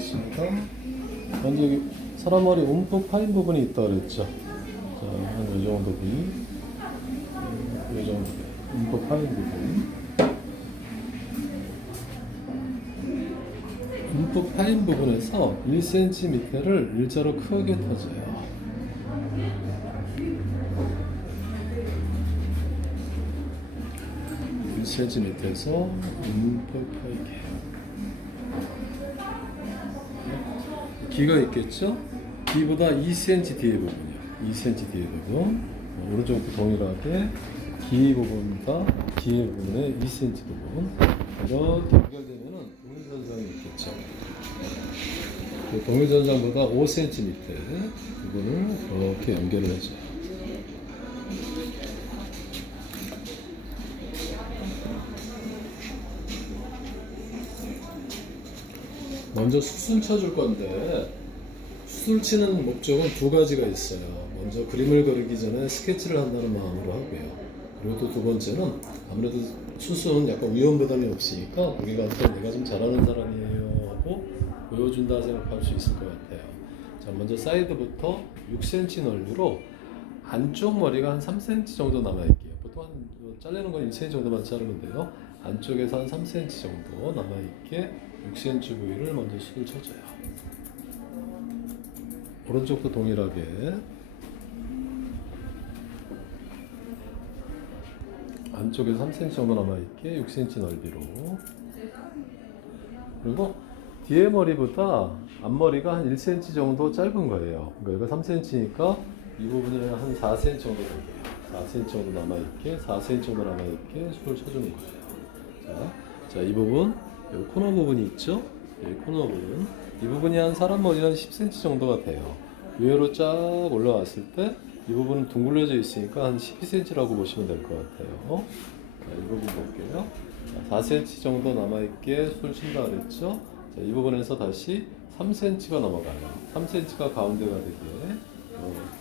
보겠습니다. 먼저 여기 사람 머리 움푹 파인 부분이 있다 그랬죠. 자, 한 이 정도 부위, 이 정도 움푹 파인 부분. 움푹 파인 부분에서 1cm를 일자로 크게 터져요. 1cm에서 움푹 파이게. 기가 있겠죠? 기보다 2cm 뒤에 부분이요. 2cm 뒤에 부분. 오른쪽부터 동일하게 기 부분과 뒤에 부분에 2cm 부분. 이렇게 연결되면은 동일전장이 있겠죠. 그 동일전장보다 5cm 밑에 부분을 이렇게 연결을 해줘요. 먼저 수술 쳐줄 건데 수술 치는 목적은 두 가지가 있어요. 먼저 그림을 그리기 전에 스케치를 한다는 마음으로 하고요. 그리고 또 두 번째는 아무래도 수술은 약간 위험 부담이 없으니까 고객한테 내가 좀 잘하는 사람이에요 하고 보여준다 생각할 수 있을 것 같아요. 자, 먼저 사이드부터 6cm 넓이로 안쪽 머리가 한 3cm 정도 남아있게요. 보통 한 자르는 건 1cm 정도만 자르면 돼요. 안쪽에서 한 3cm 정도 남아있게 6cm 부위를 먼저 수술 쳐줘요. 오른쪽도 동일하게 안쪽에 3cm 정도 남아있게 6cm 넓이로. 그리고 뒤에 머리보다 앞머리가 한 1cm 정도 짧은 거예요. 그러니까 이거 3cm니까 이 부분이 한 4cm 정도 됩니다. 4cm 정도 남아있게 4cm 정도 남아있게 수를 쳐주는 거예요. 자, 이 부분, 이 코너 부분이 있죠? 이 코너 부분, 이 부분이 한 사람 머리 한 10cm 정도가 돼요. 위로 쫙 올라왔을 때 이 부분은 둥글려져 있으니까 한 12cm라고 보시면 될 것 같아요. 자, 이 부분 볼게요. 자, 4cm 정도 남아있게 수를 친다 그랬죠? 자, 이 부분에서 다시 3cm가 넘어가요. 3cm가 가운데가 되게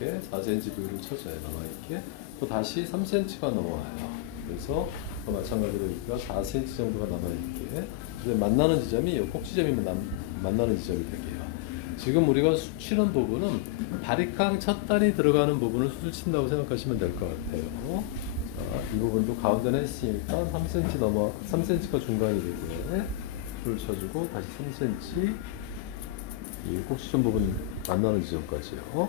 이렇게 4cm 부위를 쳐줘요. 남아있게. 또 다시 3cm가 넘어와요. 그래서 또 마찬가지로 여기가 4cm 정도가 남아있게. 만나는 지점이 이 꼭지점이 만나는 지점이 되게요. 지금 우리가 수치는 부분은 바리캉 첫 단이 들어가는 부분을 수술 친다고 생각하시면 될 것 같아요. 자, 이 부분도 가운데는 했으니까 3cm가 중간이 되고요. 수술 쳐주고 다시 3cm 이 꼭지점 부분 만나는 지점까지요.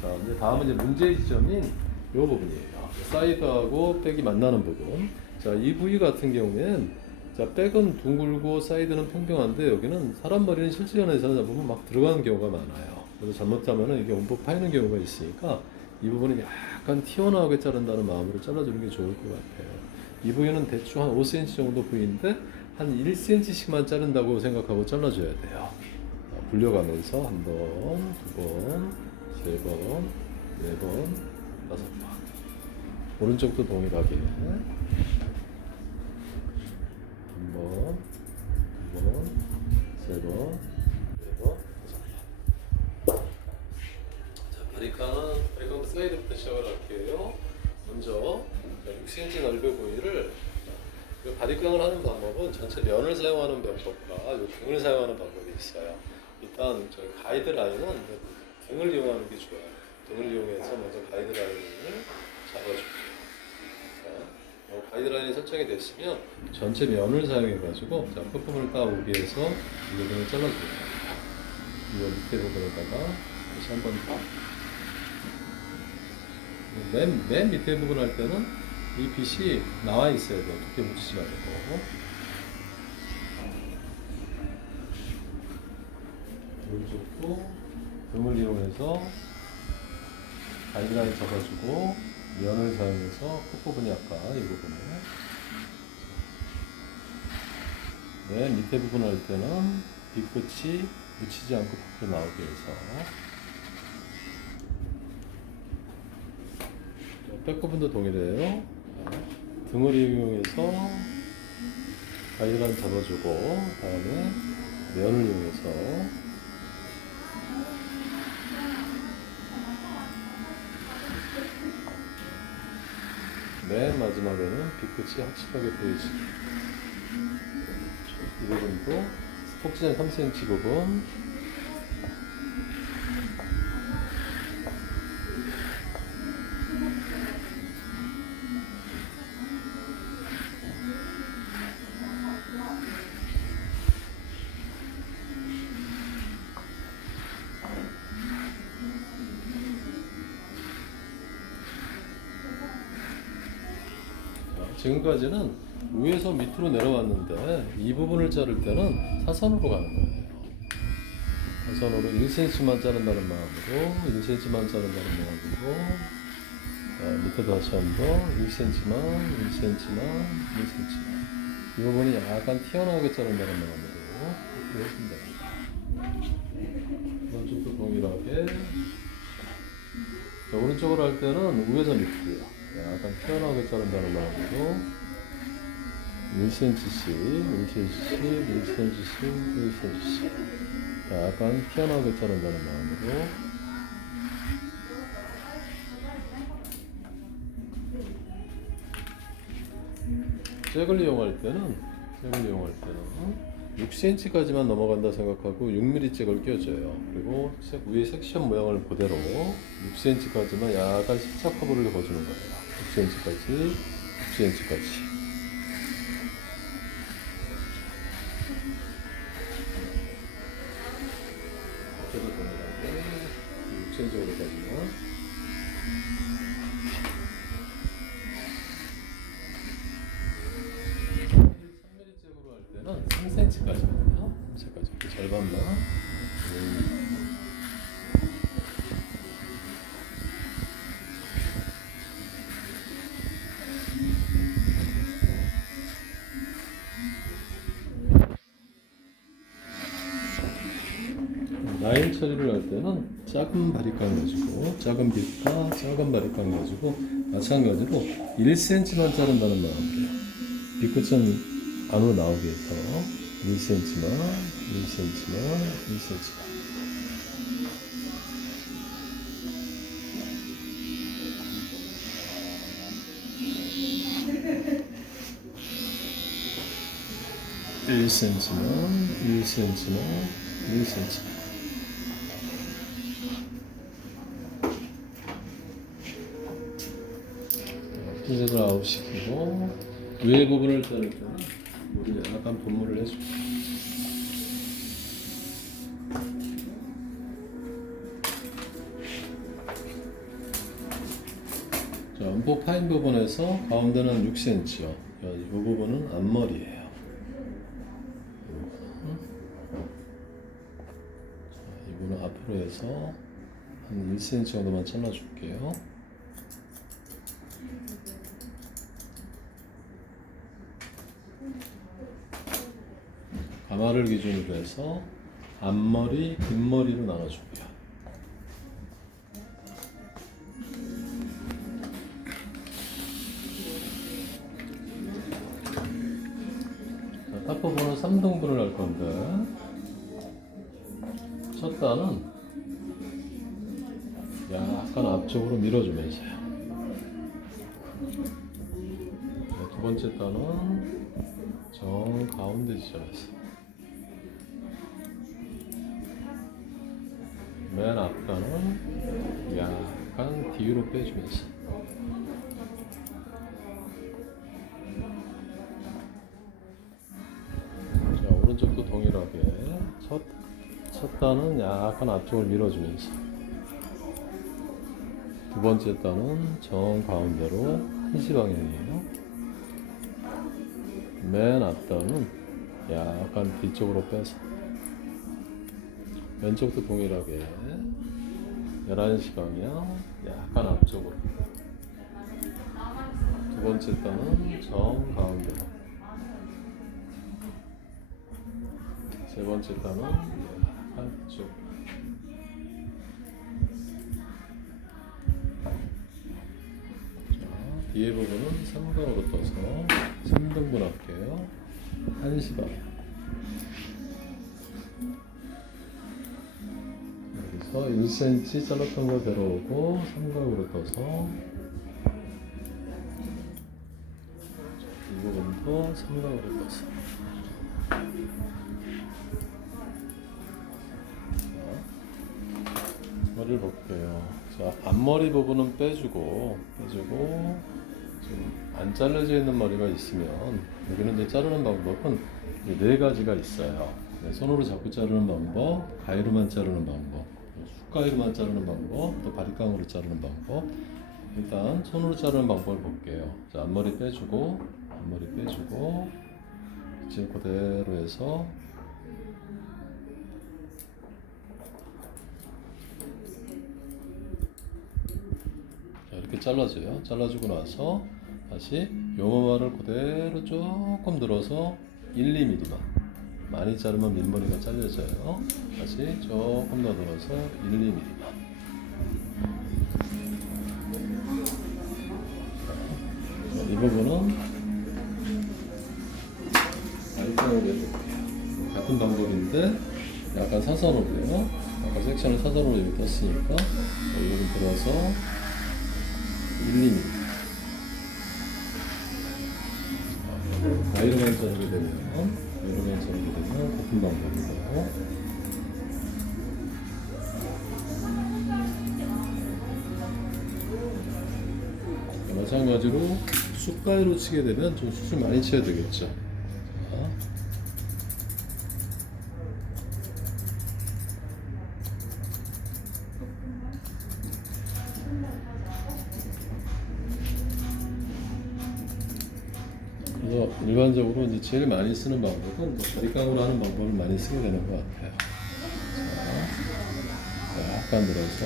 자, 이제 다음은 이제 문제의 지점인 이 부분이에요. 사이드하고 백이 만나는 부분. 자, 이 부위 같은 경우에는 자, 백은 둥글고 사이드는 평평한데 여기는 사람 머리는 실질연에서는 잡으면 막 들어가는 경우가 많아요. 그래서 잘못하면 이게 움푹 파이는 경우가 있으니까 이 부분은 약간 튀어나오게 자른다는 마음으로 잘라주는 게 좋을 것 같아요. 이 부위는 대충 한 5cm 정도 부위인데 한 1cm씩만 자른다고 생각하고 잘라줘야 돼요. 자, 굴려가면서 한 번, 두 번, 세 번, 네 번, 다섯 번. 오른쪽도 동일하게. 한 번, 두 번, 세 번, 네 번, 다섯 번. 자, 바리깡 사이드부터 시작을 할게요. 먼저 6cm 넓의 부위를 바리깡을 하는 방법은 전체 면을 사용하는 방법과 등을 사용하는 방법이 있어요. 일단 저희 가이드라인은 등을 이용하는 게 좋아요. 등을 이용해서 먼저 가이드라인을 잡아줄게요. 가이드라인이 설정이 됐으면 전체 면을 사용해가지고 자, 끝부분을 딱 오게 해서 이 부분을 잘라줍니다. 이 밑에 부분에다가 다시 한 번 더. 맨 밑에 부분 할 때는 이 빗이 나와 있어야 돼요. 두께 묻히지 말고. 오른쪽도 등을 이용해서 가이드라인 잡아주고 면을 사용해서 끝부분이 아까 이 부분을 맨 밑에 부분 할 때는 뒤끝이 묻히지 않고 밖으로 나오게 해서 백부분도 동일해요. 등을 이용해서 가이드라인 잡아주고 다음에 면을 이용해서 맨 마지막에는 뒤끝이 확실하게 보이지. 이 부분도 폭진한 3cm 부분. 지금까지는 위에서 밑으로 내려왔는데 이 부분을 자를 때는 사선으로 가는 거예요. 사선으로 1cm만 자른다는 마음으로 1cm만 자른다는 마음으로 밑에 다시 한번 1cm만 1cm만 1cm만 이 부분이 약간 튀어나오게 자른다는 마음으로 이렇게 해준다. 오른쪽도 동일하게. 자, 오른쪽을 할 때는 위에서 밑으로요. 약간 튀어나오게 자른다는 마음으로 1cm씩 1cm씩 1cm씩 1cm씩 약간 튀어나오게 자른다는 마음으로. 잭을 이용할 때는 6cm까지만 넘어간다 생각하고 6mm 잭을 껴줘요. 그리고 위에 섹션 모양을 그대로 6cm까지만 약간 십자 커브를 거주는 거예요. 6cm까지 6cm까지. 어깨도 동일하게 6cm 정도까지만. 3mm 잭으로 할 때는 3cm까지만요. 3cm까지 절반만. 라인 처리를 할 때는 작은 바리깡 가지고 작은 빛과 작은 바리깡 가지고 마찬가지로 1cm만 자른다는 마음으로요. 빛끝은 안으로 나오게 해서 1cm만 1cm만 1cm만. (1cm만) 1cm만 1cm. 핀셋을 아웃시키고 위에 부분을 자를 때는 우리 약간 분무를 해줄게요. 자, 음폭 파인 부분에서 가운데는 6cm요. 이 부분은 앞머리예요. 자, 이분은 앞으로 해서 한 1cm 정도만 잘라줄게요. 가마를 기준으로 해서 앞머리, 뒷머리로 나눠줄게요. 딱 부분은 3등분을 할 건데 첫 단은 약간 앞쪽으로 밀어주면서요. 두 번째 단은 정 가운데 지점에서 맨 앞단은 약간 뒤로 빼주면서 자, 오른쪽도 동일하게 첫 단은 약간 앞쪽을 밀어주면서 두 번째 단은 정 가운데로 한시 방향이에요. 맨 앞단은 약간 뒤쪽으로 빼서 왼쪽도 동일하게 11시 방향 약간 앞쪽으로 두 번째 단은 정 가운데로 세 번째 단은 약간 뒤쪽 자, 뒤에 부분은 삼각으로 떠서 3등분 할게요. 1시 방향 여기서 1cm 잘랐던 거 데려오고 삼각으로 떠서 이 부분도 삼각으로 떠서 머리를 볼게요. 자, 앞머리 부분은 빼주고 좀 안 잘라져 있는 머리가 있으면 여기는 이제 자르는 방법은 네 가지가 있어요. 네, 손으로 잡고 자르는 방법, 가위로만 자르는 방법, 숟가위로만 자르는 방법, 또 바리깡으로 자르는 방법. 일단 손으로 자르는 방법을 볼게요. 자, 앞머리 빼주고 지금 그대로 해서 자, 이렇게 잘라줘요. 잘라주고 나서 다시 요마마를 그대로 조금 들어서 1, 2mm만, 많이 자르면 밑머리가 잘려져요. 다시 조금 더 들어서 1, 2mm만. 이 부분은 바리깡으로 해볼게요. 같은 방법인데 약간 사선으로요. 아까 섹션을 사선으로 여기 떴으니까 이 부분 들어서 1, 2mm. 가위로만 자르게 되면 고픈 방법이고, 마찬가지로 숟가위로 치게 되면 좀 숱을 많이 쳐야 되겠죠. 자. 그래서 일반적으로 이제 제일 많이 쓰는 방법은 바리깡으로 하는 방법을 많이 쓰게 되는 것 같아요. 자, 약간 들어서.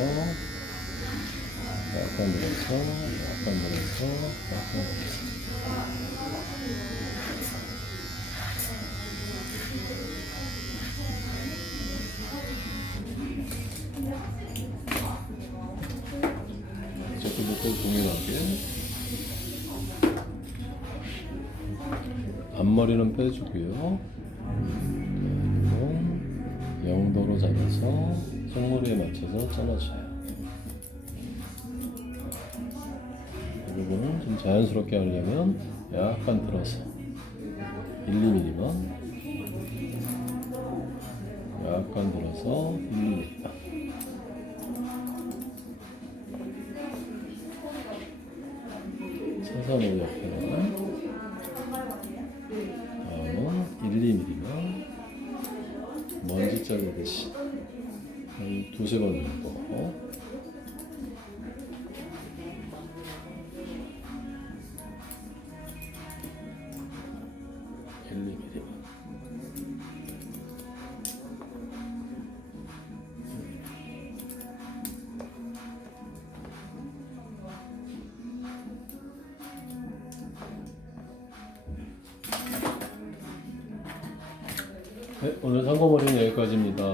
이쪽도 동일하게 앞머리는 빼주고요. 그리고 영도로 잡아서 속머리에 맞춰서 잘라줘요. 이 부분은 좀 자연스럽게 하려면 약간 들어서 1, 2mm만, 약간 들어서 1, 2mm만. 사선으로 옆에는 다음은 1, 2mm만 먼지 자르듯이 한 두세 번 정도. 네, 오늘 상고머리는 여기까지입니다.